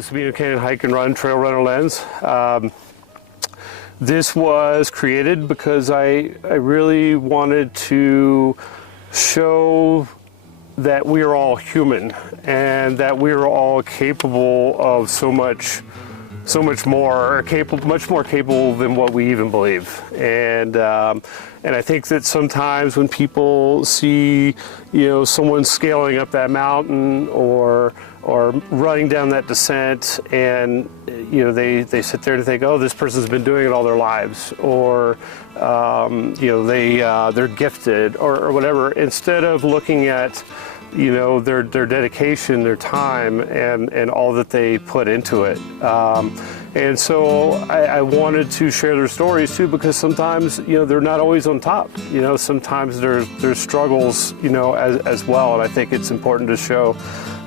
the Sabino Canyon Hike and Run Trail Runner Lens. This was created because I really wanted to show that we are all human and that we are all capable of so much more, much more capable than what we even believe. And I think that sometimes when people see, someone scaling up that mountain or running down that descent, and they sit there and think, oh, this person's been doing it all their lives, or they're gifted or whatever, instead of looking at their dedication, their time, and all that they put into it. And so I wanted to share their stories too, because sometimes, they're not always on top. Sometimes there's struggles, as well. And I think it's important to show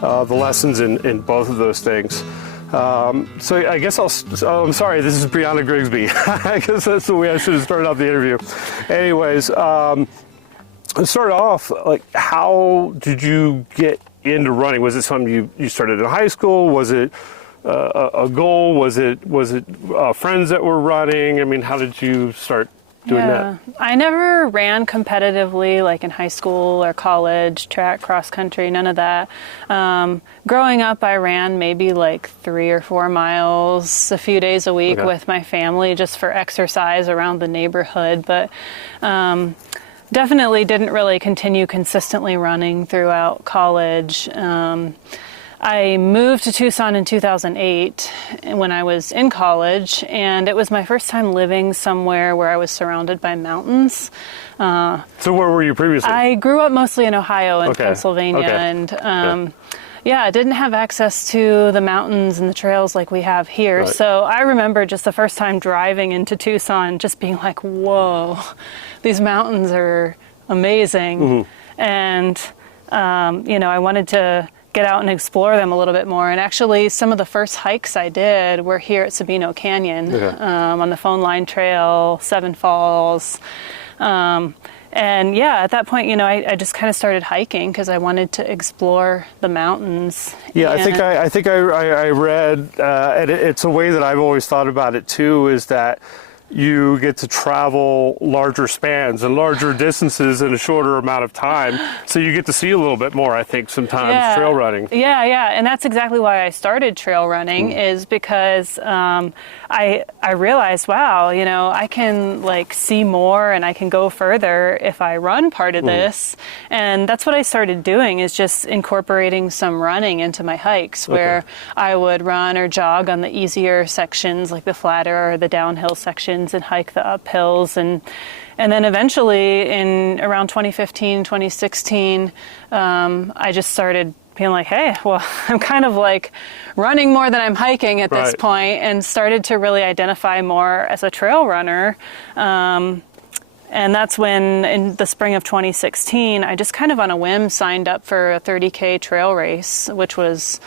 the lessons in both of those things. So I guess I'm sorry, this is Brianna Grigsby. I guess that's the way I should have started off the interview. Anyways, let's start off, how did you get into running? Was it something you started in high school? Was it a goal? Was it friends that were running? I mean, how did you start doing that? I never ran competitively, like in high school or college, track, cross country, none of that. Growing up, I ran maybe 3 or 4 miles a few days a week with my family, just for exercise around the neighborhood. But definitely didn't really continue consistently running throughout college. I moved to Tucson in 2008 when I was in college, and it was my first time living somewhere where I was surrounded by mountains. So where were you previously? I grew up mostly in Ohio and Pennsylvania, and I didn't have access to the mountains and the trails like we have here. Right. So I remember just the first time driving into Tucson just being like, whoa, these mountains are amazing. Mm-hmm. And, I wanted to get out and explore them a little bit more. And actually, some of the first hikes I did were here at Sabino Canyon, on the Phone Line Trail, Seven Falls. At that point, I just kind of started hiking because I wanted to explore the mountains. Yeah, I think I read, and it's a way that I've always thought about it too, is that you get to travel larger spans and larger distances in a shorter amount of time. So you get to see a little bit more, I think, sometimes trail running. Yeah. And that's exactly why I started trail running, is because I realized, wow, I can see more and I can go further if I run part of this. And that's what I started doing, is just incorporating some running into my hikes, where I would run or jog on the easier sections, like the flatter or the downhill sections, and hike the uphills, and then eventually in around 2015, 2016, I just started being like, hey, well, I'm kind of running more than I'm hiking at this point, and started to really identify more as a trail runner. And that's when, in the spring of 2016, I just kind of on a whim signed up for a 30K trail race, which was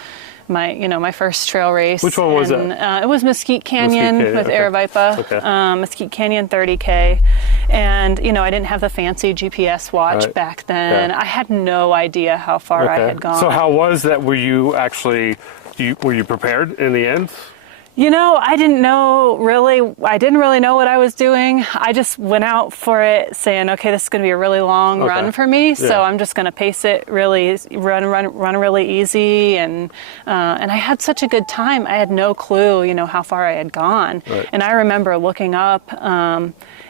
my first trail race. Which one was that? It was Mesquite Canyon with Aravaipa. Mesquite Canyon 30K. And, I didn't have the fancy GPS watch back then. I had no idea how far I had gone. So how was that? Were you prepared in the end? I didn't really know what I was doing. I just went out for it saying, okay, this is going to be a really long run for me. So I'm just going to pace it really, run really easy. And I had such a good time. I had no clue, how far I had gone. Right. And I remember looking up,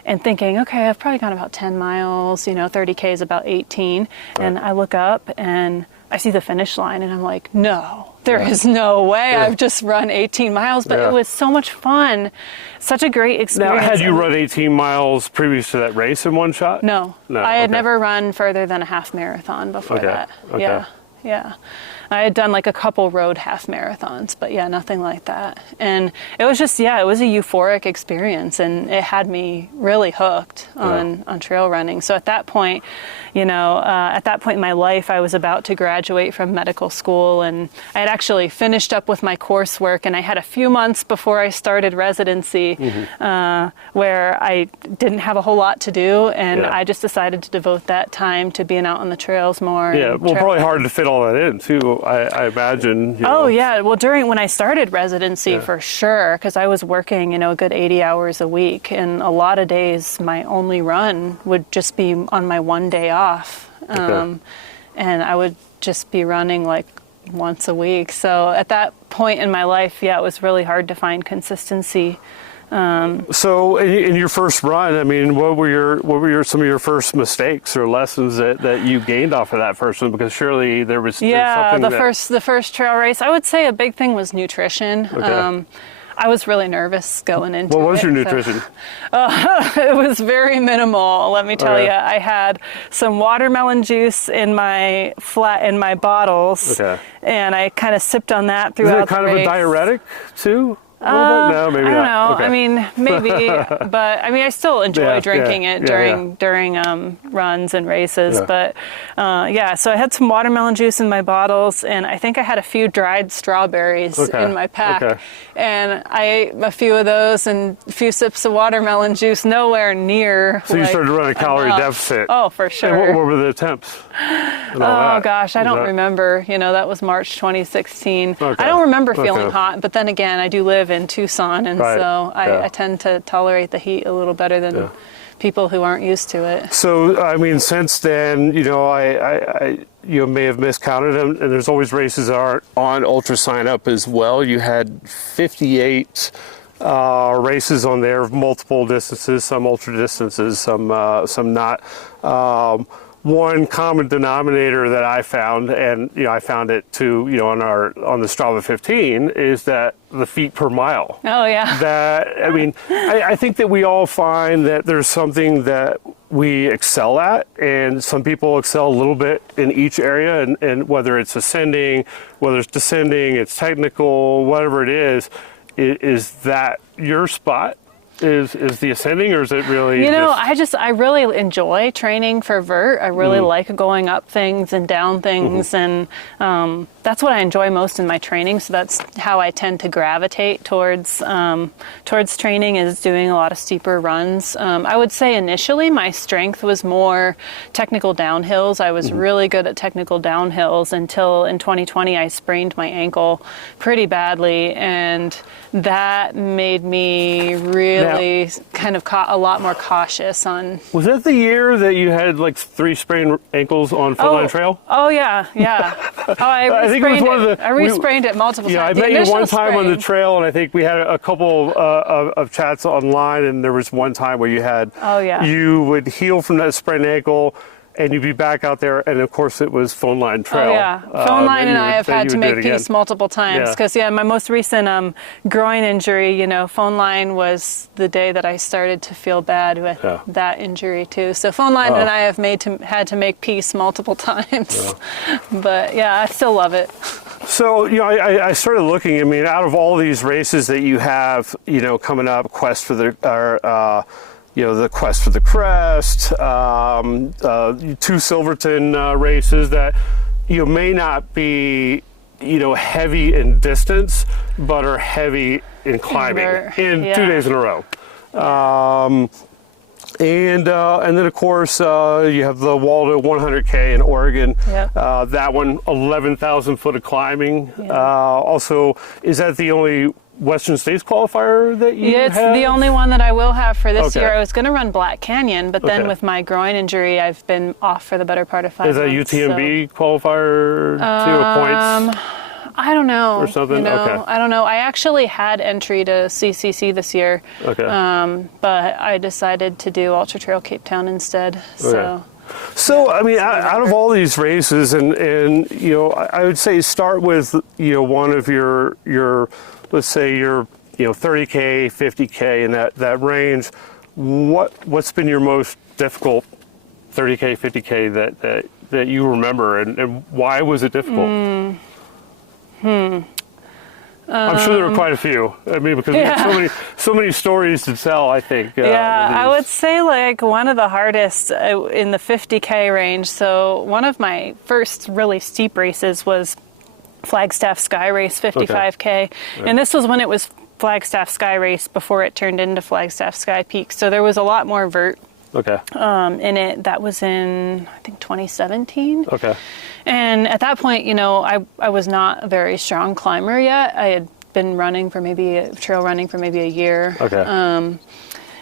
and thinking, okay, I've probably gone about 10 miles, 30K is about 18. Right. And I look up and I see the finish line and I'm like, no, there is no way I've just run 18 miles. But it was so much fun. Such a great experience. Now, had you run 18 miles previous to that race in one shot? No. I had never run further than a half marathon before that. Yeah. I had done a couple road half marathons, but nothing like that. And it was just, it was a euphoric experience, and it had me really hooked on trail running. So at that point, in my life, I was about to graduate from medical school, and I had actually finished up with my coursework, and I had a few months before I started residency where I didn't have a whole lot to do, and I just decided to devote that time to being out on the trails more. Yeah, well, probably hard to fit all that in, too. So I imagine. Oh yeah, well when I started residency for sure, because I was working a good 80 hours a week, and a lot of days my only run would just be on my one day off, and I would just be running like once a week. So at that point in my life, it was really hard to find consistency. So in your first run, I mean, what were some of your first mistakes or lessons that you gained off of that first one? Because surely there's something the first trail race, I would say a big thing was nutrition. I was really nervous going into it. What was your nutrition? It was very minimal, let me tell you. I had some watermelon juice in my bottles, and I kind of sipped on that throughout the race. Is it kind of a diuretic too? No, maybe I don't know. Okay. I mean, maybe, but I mean, I still enjoy drinking it during runs and races. But so I had some watermelon juice in my bottles, and I think I had a few dried strawberries in my pack, and I ate a few of those and a few sips of watermelon juice. Nowhere near. So you started to run a calorie deficit. Oh, for sure. And what were the attempts? Oh gosh, I don't remember. That was March 2016. I don't remember feeling hot, but then again, I do live in Tucson, and so I tend to tolerate the heat a little better than people who aren't used to it. So I mean, since then, I may have miscounted them, and there's always races that aren't on Ultra Sign Up as well. You had 58 races on there, multiple distances, some ultra distances, some not. One common denominator that I found, and I found it too, on the Strava 15, is that the feet per mile. Oh yeah. That I think that we all find that there's something that we excel at, and some people excel a little bit in each area, and whether it's ascending, whether it's descending, it's technical, whatever it is that your spot? Is the ascending, or is it really? I really enjoy training for vert. I really like going up things and down things, and that's what I enjoy most in my training. So that's how I tend to gravitate towards training, is doing a lot of steeper runs. I would say initially my strength was more technical downhills. I was really good at technical downhills until in 2020 I sprained my ankle pretty badly, and that made me really kind of a lot more cautious on. Was that the year that you had like 3 sprained ankles on Full Line Trail? Oh yeah. I think it was one of the. I re-sprained it multiple times. Yeah, I met you one time on the trail, and I think we had a couple of chats online, and there was one time where you had. Oh yeah. You would heal from that sprained ankle, and you'd be back out there, and of course it was Phone Line Trail. Oh yeah, Phone Line and I have had to make peace multiple times, because my most recent groin injury, Phone Line was the day that I started to feel bad with that injury too. So Phone Line and I have had to make peace multiple times, but I still love it. So I started looking. I mean, out of all these races that you have, coming up, Quest for the. The Quest for the Crest, 2 Silverton races that may not be heavy in distance, but are heavy in climbing in 2 days in a row. And then of course you have the Waldo 100K in Oregon. That one, 11,000 foot of climbing. Also, is that the only Western States qualifier that you have? It's the only one that I will have for this year. I was going to run Black Canyon, but then with my groin injury, I've been off for the better part of 5 months. Is that UTMB qualifier too, points? I don't know. Or something? I don't know. I actually had entry to CCC this year, but I decided to do Ultra Trail Cape Town instead. So I mean, out of all these races, and I would say start with one of your let's say your 30K, 50K in that range. What's been your most difficult 30K, 50K that you remember, and why was it difficult? I'm sure there were quite a few. I mean, because there's so many stories to tell, I think. I would say like one of the hardest in the 50K range. So one of my first really steep races was Flagstaff Sky Race 55K. And this was when it was Flagstaff Sky Race before it turned into Flagstaff Sky Peak. So there was a lot more vert Okay. That was in, I think, 2017. Okay. And at that point, I was not a very strong climber yet. I had been trail running for maybe a year. Okay.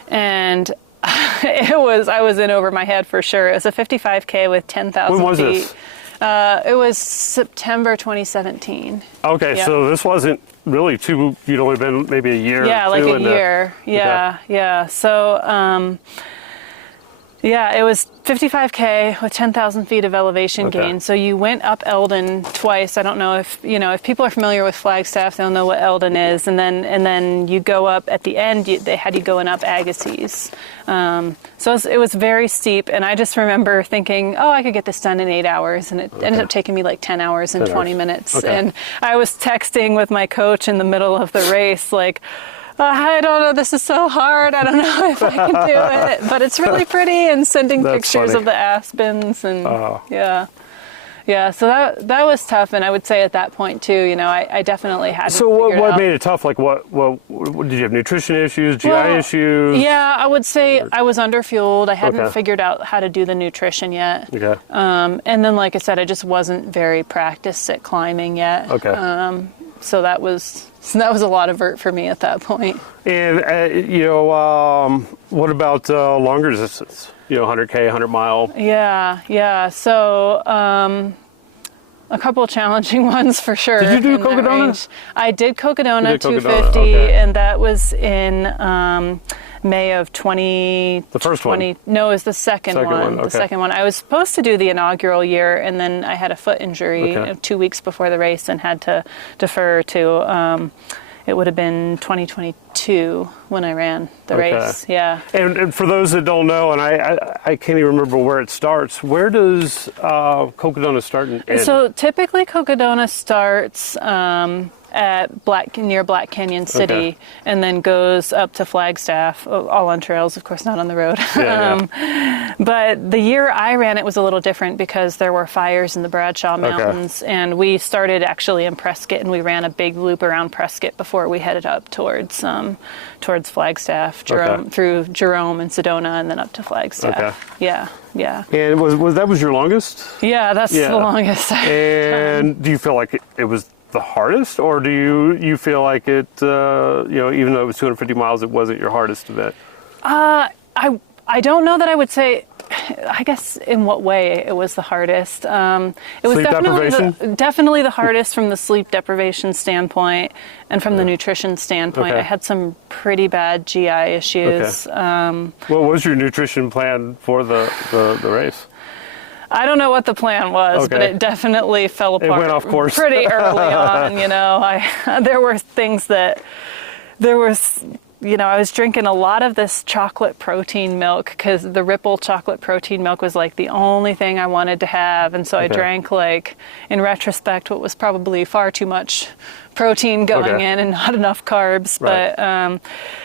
And I was in over my head for sure. It was a 55K with 10,000 feet. When was this? It was September 2017. Okay, Yeah. so this wasn't really you'd only been maybe a year. Yeah, like a year. Yeah, okay. yeah. So, it was 55K with 10,000 feet of elevation gain. So you went up Eldon twice. I don't know if people are familiar with Flagstaff, they'll know what Eldon is. And then you go up at the end, they had you going up Agassiz. So it was very steep. And I just remember thinking, I could get this done in 8 hours. And it ended up taking me like 10 hours and 20 minutes. Okay. And I was texting with my coach in the middle of the race, like, I don't know, this is so hard. I don't know if I can do it, but it's really pretty, and sending That's pictures funny. of the aspens and yeah. So that was tough, and I would say at that point too, I definitely had. So what made it tough? Like what did you have nutrition issues, GI issues? Yeah, I would say I was underfueled. I hadn't figured out how to do the nutrition yet. Okay. And then, like I said, I just wasn't very practiced at climbing yet. Okay. So that was a lot of vert for me at that point. And what about longer distance? 100K, 100 mile. Yeah. So a couple of challenging ones for sure. Did you do Cocodona? I did Cocodona 250, okay. and that was in May of 2020. The first one? No, it was the second one. Okay. The second one. I was supposed to do the inaugural year, and then I had a foot injury 2 weeks before the race and had to defer to, it would have been 2022 when I ran the race. Yeah. And for those that don't know, and I can't even remember where it starts, where does Cocodona start and end? So typically Cocodona starts at near Black Canyon City, and then goes up to Flagstaff, all on trails, of course, not on the road. But the year I ran it was a little different because there were fires in the Bradshaw Mountains, and we started actually in Prescott, and we ran a big loop around Prescott before we headed up towards Flagstaff, through Jerome and Sedona, and then up to Flagstaff. Okay. Yeah. And was your longest? Yeah, that's the longest. And do you feel like it was the hardest, or do you feel like it, even though it was 250 miles, it wasn't your hardest event? I don't know that I would say. I guess in what way it was the hardest. It was definitely the hardest from the sleep deprivation standpoint and from the nutrition standpoint. Okay. I had some pretty bad GI issues. Okay. What was your nutrition plan for the race? I don't know what the plan was, but it definitely fell apart. It went off course pretty early on. There were things that I was drinking a lot of this chocolate protein milk because the Ripple chocolate protein milk was like the only thing I wanted to have. And so I drank, like, in retrospect, what was probably far too much protein going in and not enough carbs. Right. But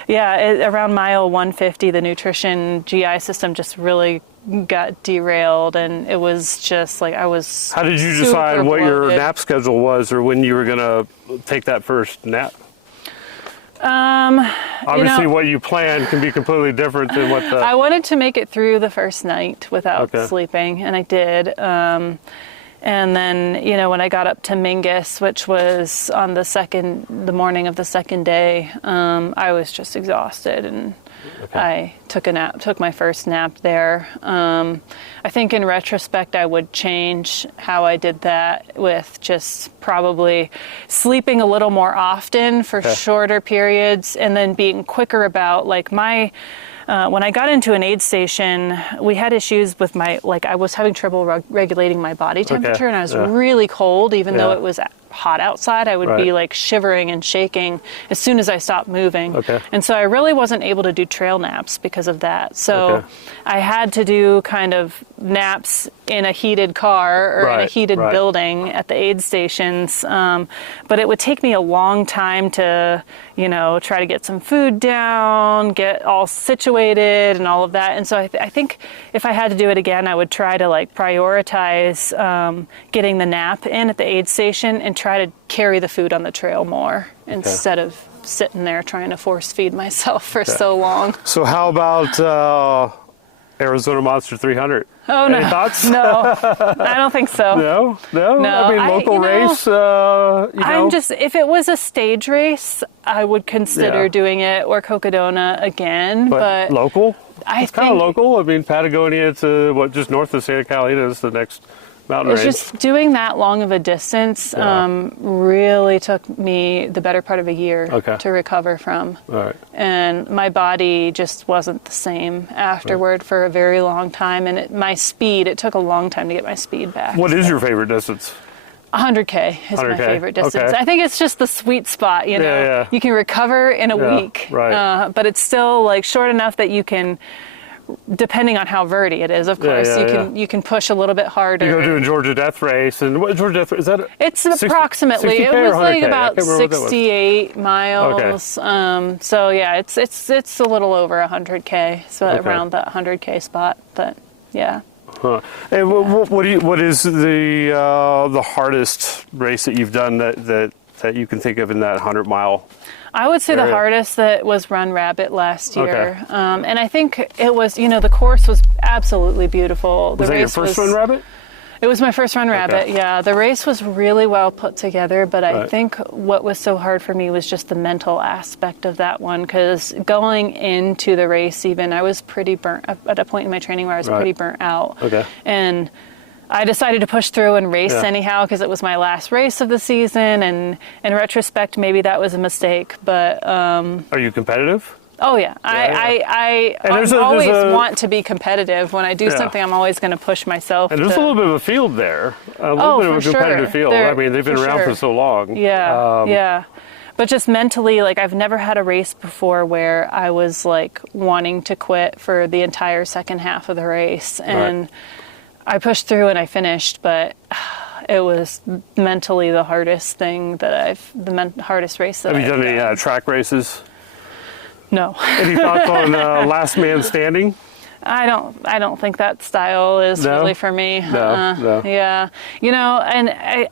around mile 150, the nutrition GI system just really got derailed, and it was just like I was. How did you decide what your nap schedule was, or when you were going to take that first nap? Obviously, what you plan can be completely different than what the... I wanted to make it through the first night without sleeping, and I did. And then, when I got up to Mingus, which was on the morning of the second day, I was just exhausted, and I took my first nap there. I think in retrospect, I would change how I did that with just probably sleeping a little more often for shorter periods, and then being quicker about, like, when I got into an aid station, we had issues with I was having trouble regulating my body temperature, and I was really cold, even though it was hot outside. I would be like shivering and shaking as soon as I stopped moving. Okay. And so I really wasn't able to do trail naps because of that. So I had to do kind of naps in a heated car or in a heated building at the aid stations. But it would take me a long time to, try to get some food down, get all situated and all of that. And so I think if I had to do it again, I would try to prioritize getting the nap in at the aid station and try to carry the food on the trail more instead of sitting there trying to force feed myself for so long. So how about Arizona Monster 300. Oh, Any no. thoughts? No, I don't think so. No. I mean, local race. I'm just, if it was a stage race, I would consider doing it, or Cocodona again. But local? It's kind of local. I mean, Patagonia to just north of Santa Catalina is the next mountain range. It's just doing that long of a distance really took me the better part of a year to recover from. All right. And my body just wasn't the same afterward for a very long time. And it took a long time to get my speed back. What is your favorite distance? 100K is my favorite distance. Okay. I think it's just the sweet spot, you know. Yeah. You can recover in a week, right. but it's still like short enough that you can, depending on how verty it is, of course, you can push a little bit harder. You go to a Georgia Death Race, and what Georgia Death Race is that? It's approximately. It was like about 68 miles. Okay. So yeah, it's a little over 100K, so around that 100K spot. But yeah. Huh. And what is the hardest race that you've done that you can think of in that 100-mile? I would say the hardest that was Run Rabbit last year. And I think it was, the course was absolutely beautiful. Was that your first Run Rabbit? It was my first Run Rabbit, yeah. The race was really well put together, but I think what was so hard for me was just the mental aspect of that one, because going into the race even, I was pretty burnt, at a point in my training where I was pretty burnt out. Okay. And I decided to push through and race anyhow because it was my last race of the season, and in retrospect, maybe that was a mistake, but... Are you competitive? Oh, yeah. I always want to be competitive. When I do something, I'm always going to push myself. And there's a little bit of a field there. A little bit of a competitive field. I mean, they've been around for so long. Yeah. But just mentally, like, I've never had a race before where I was, like, wanting to quit for the entire second half of the race. And I pushed through and I finished, but... It was mentally the hardest thing hardest race that I've done. Have you done any track races? No. Any thoughts on Last Man Standing? I don't think that style is really for me. No. Yeah. And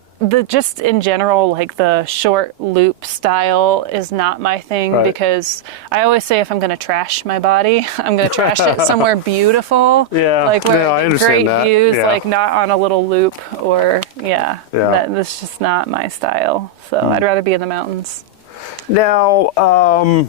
just in general, like the short loop style is not my thing, because I always say if I'm going to trash my body, I'm going to trash it somewhere beautiful. Yeah. Like where I understand great views, Yeah. like not on a little loop that's just not my style. So I'd rather be in the mountains. Now,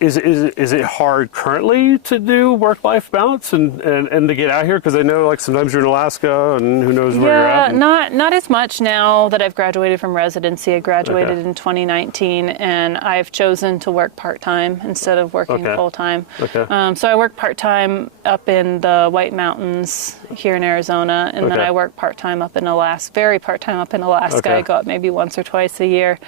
is it hard currently to do work-life balance and to get out here? Because I know, like, sometimes you're in Alaska and who knows where you're at. Yeah, not as much now that I've graduated from residency. I graduated in 2019, and I've chosen to work part-time instead of working full-time. Okay. So I work part-time up in the White Mountains here in Arizona, and then I work part-time up in Alaska, very part-time up in Alaska. I go up maybe once or twice a year.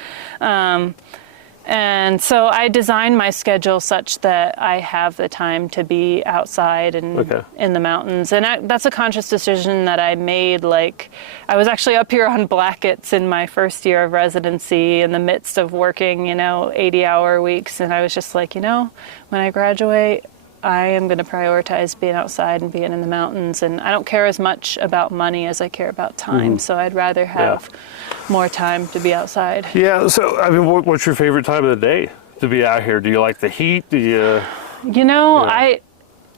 And so I designed my schedule such that I have the time to be outside and in the mountains. And that's a conscious decision that I made. Like, I was actually up here on Blackett's in my first year of residency in the midst of working, 80-hour weeks. And I was just like, when I graduate, I am going to prioritize being outside and being in the mountains. And I don't care as much about money as I care about time. So I'd rather have more time to be outside. Yeah. So, I mean, what's your favorite time of the day to be out here? Do you like the heat? Do you?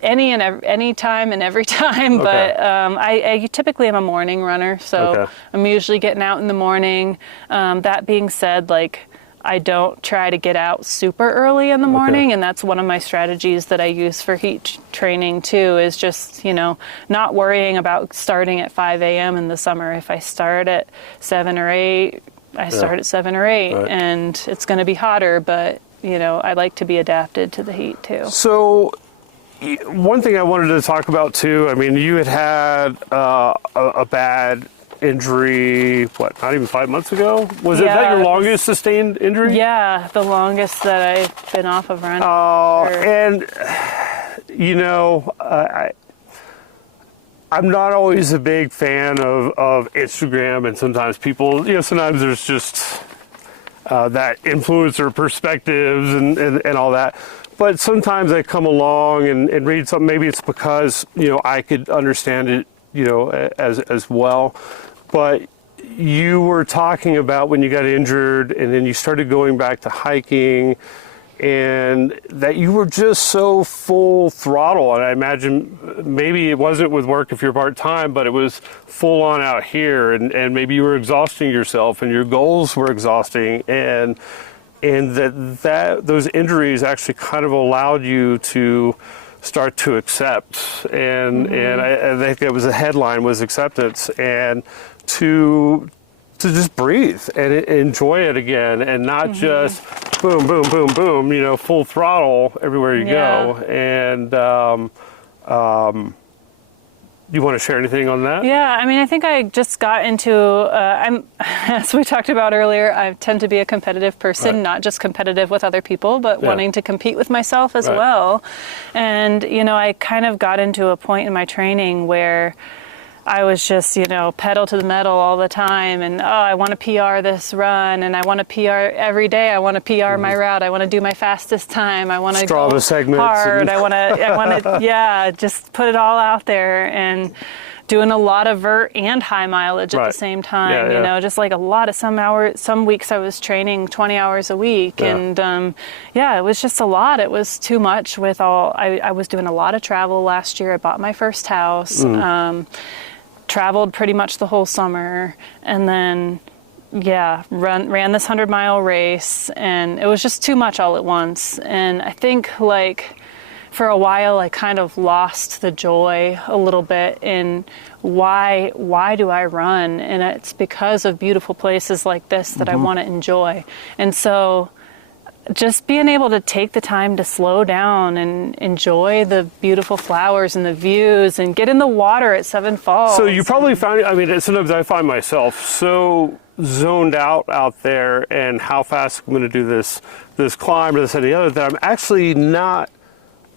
Any time and every time, but I typically am a morning runner, so I'm usually getting out in the morning. That being said, like, I don't try to get out super early in the morning, and that's one of my strategies that I use for heat training too, is just, not worrying about starting at 5 a.m. in the summer. If I start at 7 or 8, I start at 7 or 8, and it's going to be hotter, but, I like to be adapted to the heat too. So one thing I wanted to talk about too, I mean, you had a bad injury, not even 5 months ago? Was it that your longest sustained injury? Yeah, the longest that I've been off of running. And, I'm not always a big fan of Instagram, and sometimes people, sometimes there's just that influencer perspectives and all that. But sometimes I come along and read something, maybe it's because, I could understand it, as well. But you were talking about when you got injured and then you started going back to hiking, and that you were just so full throttle. And I imagine maybe it wasn't with work if you're part-time, but it was full on out here, and maybe you were exhausting yourself and your goals were exhausting, and that those injuries actually kind of allowed you to start to accept, and I think it was the headline was acceptance, and to just breathe and enjoy it again, and not just boom, boom, boom, boom, you know, full throttle everywhere you go. And you want to share anything on that? Yeah, I mean, I think I just got into, as we talked about earlier, I tend to be a competitive person, not just competitive with other people, but wanting to compete with myself as well. And, you know, I kind of got into a point in my training where I was just, you know, pedal to the metal all the time, and I want to PR this run, and I want to PR every day. I want to PR my route. I want to do my fastest time. I want to go hard. I want to, just put it all out there, and doing a lot of vert and high mileage at the same time. You know, just like a lot of some weeks I was training 20 hours a week, and it was just a lot. It was too much with all. I was doing a lot of travel last year. I bought my first house. Traveled pretty much the whole summer, and then ran this 100-mile race, and it was just too much all at once. And I think, like, for a while I kind of lost the joy a little bit in why do I run, and it's because of beautiful places like this that I want to enjoy. And so just being able to take the time to slow down and enjoy the beautiful flowers and the views and get in the water at Seven Falls. So you probably found, I mean, sometimes I find myself so zoned out there, and how fast I'm going to do this climb or this and the other, that I'm actually not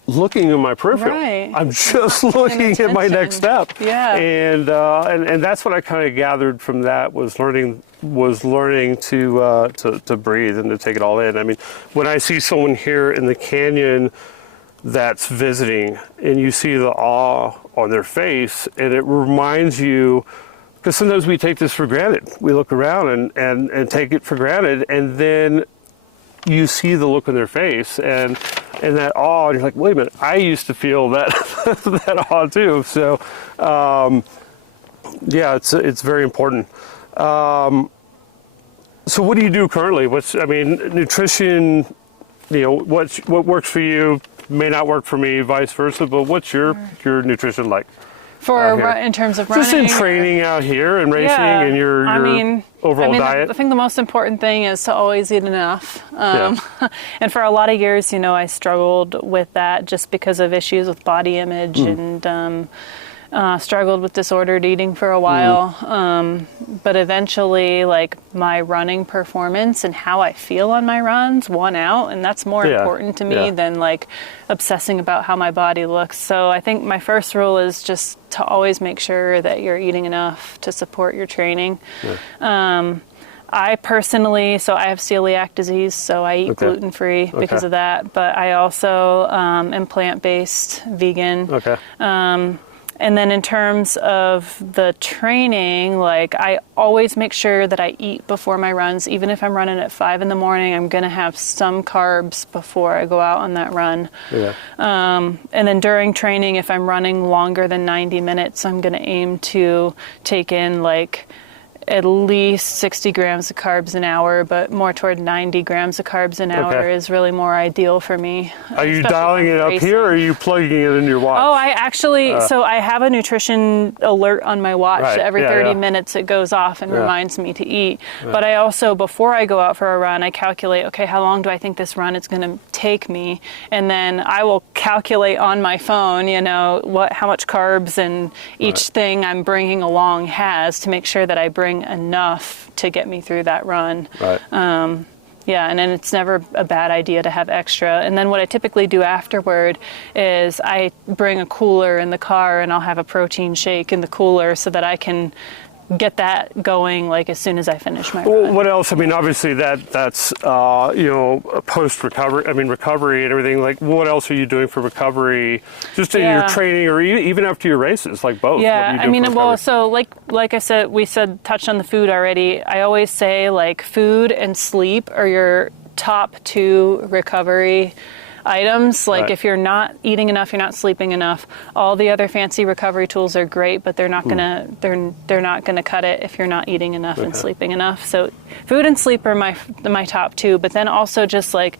looking in my peripheral. I'm just looking at my next step. And that's what I kind of gathered from that, was learning to breathe and to take it all in. I mean, when I see someone here in the canyon that's visiting, and you see the awe on their face, and it reminds you, because sometimes we take this for granted. We look around and take it for granted, and then you see the look on their face and that awe, and you're like, wait a minute, I used to feel that that awe too. So it's very important. So what do you do currently? Nutrition, you know, what works for you may not work for me, vice versa, but what's your nutrition like? In terms of running? Just in training out here and racing, and your overall diet? I think the most important thing is to always eat enough. And for a lot of years, you know, I struggled with that just because of issues with body image, and struggled with disordered eating for a while. But eventually, like, my running performance and how I feel on my runs won out, and that's more important to me than, like, obsessing about how my body looks. So I think my first rule is just to always make sure that you're eating enough to support your training. I personally, so I have celiac disease, so I eat gluten-free because of that, but I also am plant-based vegan. And then in terms of the training, like, I always make sure that I eat before my runs. Even if I'm running at 5 in the morning, I'm going to have some carbs before I go out on that run. And then during training, if I'm running longer than 90 minutes, I'm going to aim to take in, like, at least 60 grams of carbs an hour, but more toward 90 grams of carbs an hour is really more ideal for me. Are you dialing it up here, or are you plugging it in your watch? Oh, I actually, so I have a nutrition alert on my watch. Every 30 minutes it goes off and reminds me to eat. But I also, before I go out for a run, I calculate, okay, how long do I think this run is going to take me? And then I will calculate on my phone, you know, how much carbs and each thing I'm bringing along has, to make sure that I bring enough to get me through that run. And then it's never a bad idea to have extra. And then what I typically do afterward is I bring a cooler in the car, and I'll have a protein shake in the cooler so that I can get that going, like, as soon as I finish my run. What else? I mean, obviously that's post-recovery, recovery and everything. Like, what else are you doing for recovery, just in your training, or even after your races, like both? So like I said, touched on the food already. I always say, like, food and sleep are your top 2 recovery items. Like Right. if you're not eating enough, you're not sleeping enough, all the other fancy recovery tools are great, but they're not gonna they're not gonna cut it if you're not eating enough and sleeping enough. So food and sleep are my top 2, but then also just like,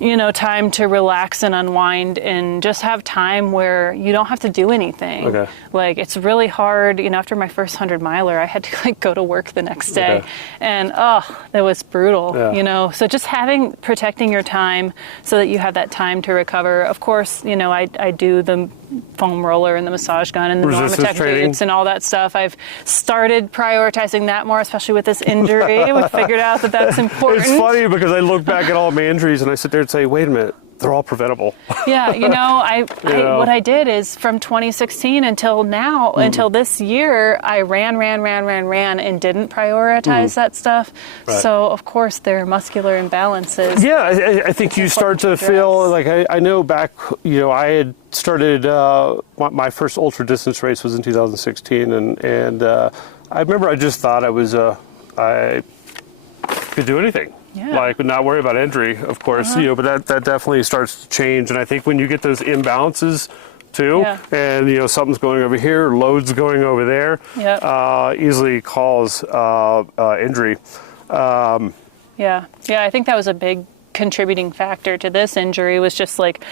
you know, time to relax and unwind and just have time where you don't have to do anything. Okay. Like it's really hard, you know, after my first 100 miler, I had to like go to work the next day. Okay. And that was brutal, Yeah. you know. So just protecting your time so that you have that time to recover. Of course, you know, I do the foam roller and the massage gun and the Resistance Normatec training. boots and all that stuff. I've started prioritizing that more, especially with this injury. We figured out that that's important. It's funny because I look back at all my injuries and I sit there and say, wait a minute, they're all preventable. Yeah, you know, what I did is from 2016 until now, until this year, I ran and didn't prioritize that stuff. Right. So, of course, there are muscular imbalances. Yeah, I think you start to feel like I know back, you know, I had started, my first ultra distance race was in 2016. And I remember I just thought I could do anything. Yeah. Like not worry about injury, of course, you know, but that definitely starts to change. And I think when you get those imbalances too, and you know something's going over here, loads going over there, easily cause injury. Yeah, I think that was a big contributing factor to this injury was just like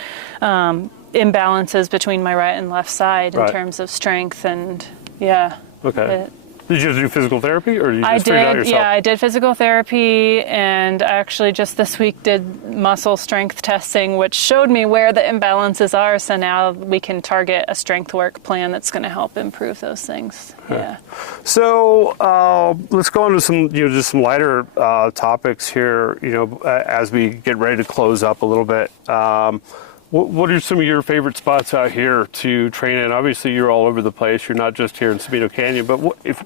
imbalances between my right and left side in terms of strength and Okay. Did you do physical therapy, or did you just figure it out yourself? Yeah, I did physical therapy, and I actually just this week did muscle strength testing, which showed me where the imbalances are. So now we can target a strength work plan that's going to help improve those things. Yeah. So let's go on to some, you know, just some lighter topics here. You know, as we get ready to close up a little bit. What are some of your favorite spots out here to train in? Obviously, you're all over the place. You're not just here in Sabino Canyon, but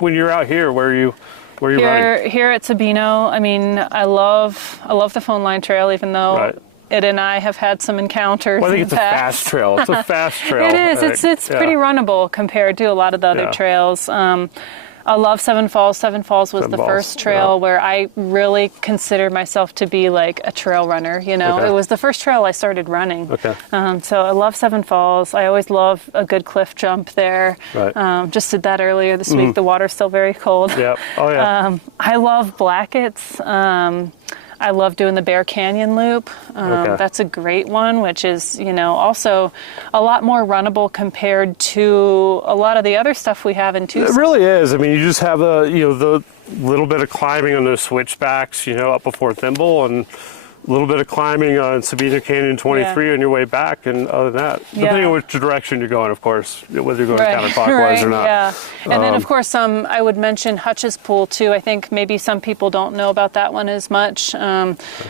when you're out here, where are you running? Here at Sabino, I mean, I love the Phone Line Trail, even though Ed and I have had some encounters. Well, I think in it's the past. a fast trail. It's a fast trail. It is. It's pretty runnable compared to a lot of the other trails. I love Seven Falls. Seven Falls was the first trail where I really considered myself to be like a trail runner. You know, it was the first trail I started running. Okay. So I love Seven Falls. I always love a good cliff jump there. Right. Just did that earlier this week. The water's still very cold. Yeah. Oh yeah. I love Blackett's. I love doing the Bear Canyon Loop. That's a great one, which is, you know, also a lot more runnable compared to a lot of the other stuff we have in Tucson. It really is. I mean, you just have the little bit of climbing on those switchbacks, you know, up before Thimble, and a little bit of climbing on Sabino Canyon 23 on your way back, and other than that, depending on which direction you're going, of course, whether you're going counterclockwise or not. Yeah, and then of course I would mention Hutch's Pool too. I think maybe some people don't know about that one as much,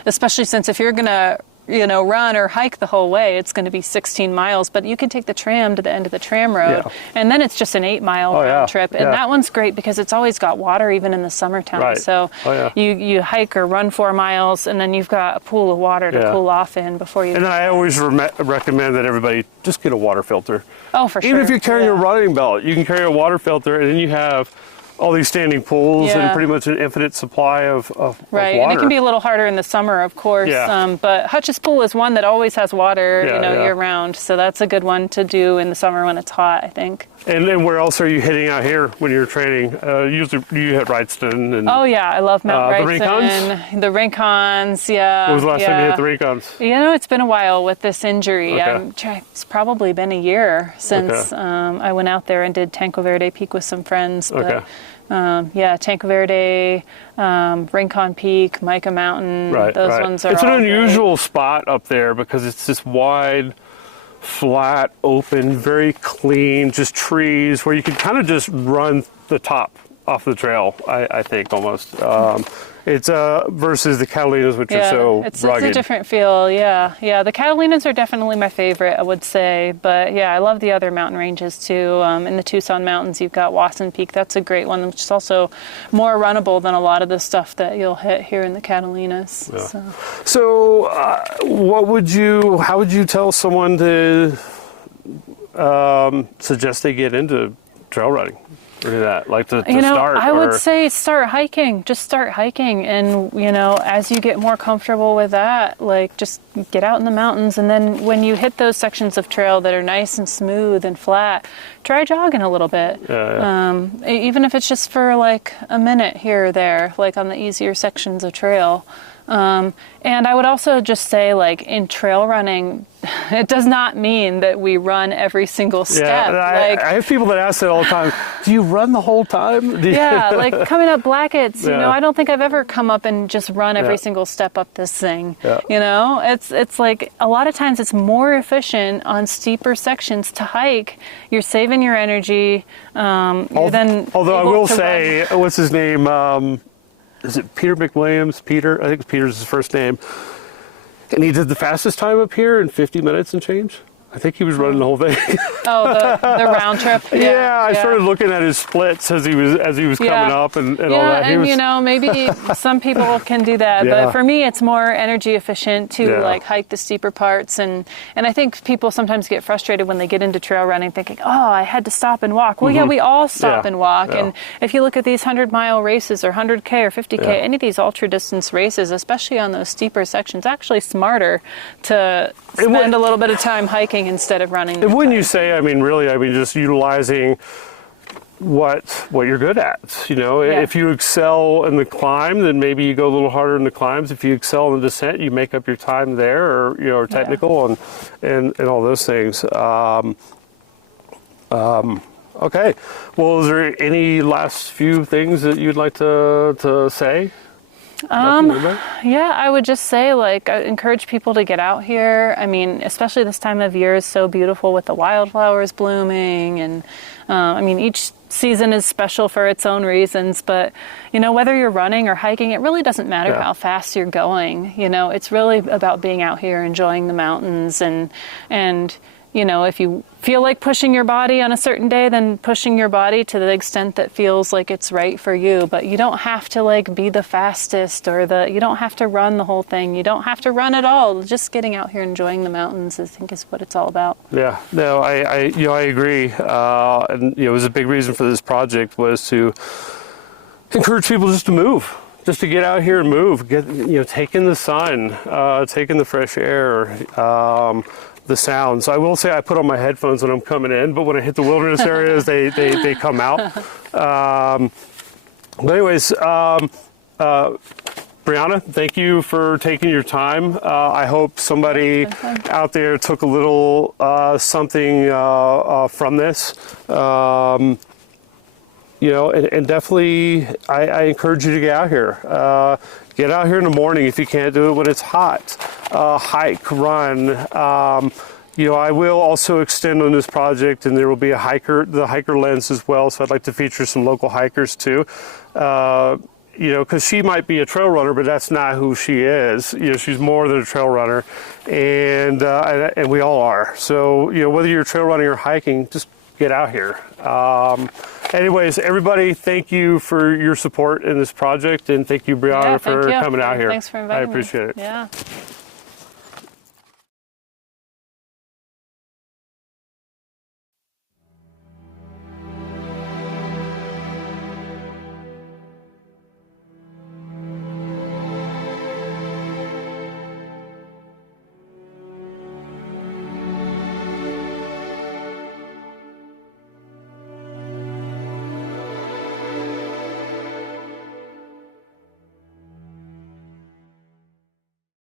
especially since if you're gonna run or hike the whole way, it's going to be 16 miles, but you can take the tram to the end of the tram road, and then it's just an 8-mile round trip, and that one's great because it's always got water even in the summertime. So you hike or run 4 miles, and then you've got a pool of water to cool off in before you. And I always recommend that everybody just get a water filter. Oh, for sure. Even if you're carrying a running belt, you can carry a water filter, and then you have all these standing pools and pretty much an infinite supply of water. And it can be a little harder in the summer, of course. But Hutch's Pool is one that always has water, year round. So that's a good one to do in the summer when it's hot, I think. And then where else are you hitting out here when you're training? Usually you hit Wrightston. And, I love Mount The Wrightston. The Rincons, When was the last time you hit the Rincons? You know, it's been a while with this injury. It's probably been a year since I went out there and did Tanco Verde Peak with some friends. But, Tanco Verde, Rincon Peak, Mica Mountain, those ones are It's an all unusual spot up there because it's this wide, flat, open, very clean, just trees where you can kind of just run the top off the trail, I think, almost. It's versus the Catalinas, which are so rugged. It's a different feel, The Catalinas are definitely my favorite, I would say. But, I love the other mountain ranges, too. In the Tucson Mountains, you've got Wasson Peak. That's a great one, which is also more runnable than a lot of the stuff that you'll hit here in the Catalinas. Yeah. So how would you tell someone to suggest they get into trail running? do that? Like to You know, start? I would say start hiking. Just start hiking. And, you know, as you get more comfortable with that, like just get out in the mountains. And then when you hit those sections of trail that are nice and smooth and flat, try jogging a little bit. Even if it's just for like a minute here or there, like on the easier sections of trail. And I would also just say, like, in trail running, it does not mean that we run every single step. Yeah, I have people that ask that all the time. Do you run the whole time? Yeah, like coming up Blackett's, you know, I don't think I've ever come up and just run every single step up this thing. Yeah. You know, it's like a lot of times it's more efficient on steeper sections to hike. You're saving your energy. Although I will say, what's his name? Is it Peter McWilliams? Peter, I think Peter's his first name. And he did the fastest time up here in 50 minutes and change. I think he was running the whole thing. Oh, the round trip. Yeah, I started looking at his splits as he was coming up and all that. And you know, maybe some people can do that, but for me, it's more energy efficient to like hike the steeper parts. And I think people sometimes get frustrated when they get into trail running, thinking, "Oh, I had to stop and walk." Well, yeah, we all stop and walk. And if you look at these 100-mile races or 100K or 50K, any of these ultra distance races, especially on those steeper sections, actually smarter to spend a little bit of time hiking instead of running. And wouldn't you say, I mean, really, just utilizing what you're good at, you know? If you excel in the climb, then maybe you go a little harder in the climbs. If you excel in the descent, you make up your time there, or, you know, or technical and all those things. Okay. Well, is there any last few things that you'd like to say? Yeah, I would just say, like, I encourage people to get out here. I mean, especially this time of year is so beautiful with the wildflowers blooming. And, I mean, each season is special for its own reasons. But, you know, whether you're running or hiking, it really doesn't matter how fast you're going. You know, it's really about being out here, enjoying the mountains. And you know, if you feel like pushing your body on a certain day, then pushing your body to the extent that feels like it's right for you. But you don't have to like be the fastest or you don't have to run the whole thing. You don't have to run at all. Just getting out here, enjoying the mountains, I think is what it's all about. Yeah, no, I agree. And, you know, it was a big reason for this project was to encourage people just to move. Just to get out here and move, take in the sun, take in the fresh air, the sounds. I will say I put on my headphones when I'm coming in, but when I hit the wilderness areas, they come out. But anyways, Brianna, thank you for taking your time. I hope somebody out there took a little something from this. You know, and definitely I encourage you to get out here. Get out here in the morning if you can't do it when it's hot. Hike, run. You know, I will also extend on this project, and there will be the hiker Lense as well. So I'd like to feature some local hikers too. You know, because she might be a trail runner, but that's not who she is. You know, she's more than a trail runner, and we all are. So, you know, whether you're trail running or hiking, just get out here. Anyways, everybody, thank you for your support in this project, and thank you, Brianna, for coming out here. Thanks for inviting me. I appreciate it. Yeah.